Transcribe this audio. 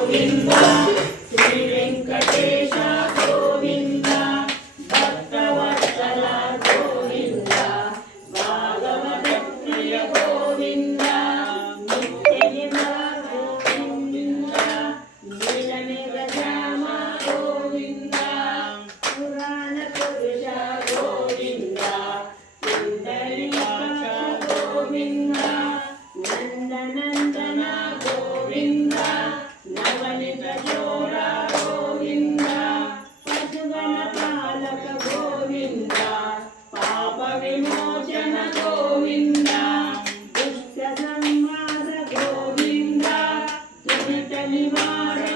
गोविंद श्री वेंकटेश गोविंद भक्तवत्सल गोविंद भागवत प्रिय गोविंद नित्य निवास गोविंद नीलमेघश्याम गोविंद पुराण पुरुष गोविंद कुंडलीकाक्ष गोविंद नंदनंदन गोविंद नवनीत चोर गोविंद पशुगण पालक गोविंद पाप विमोचन गोविंद दुष्ट संहार गोविंद दुरित निवारण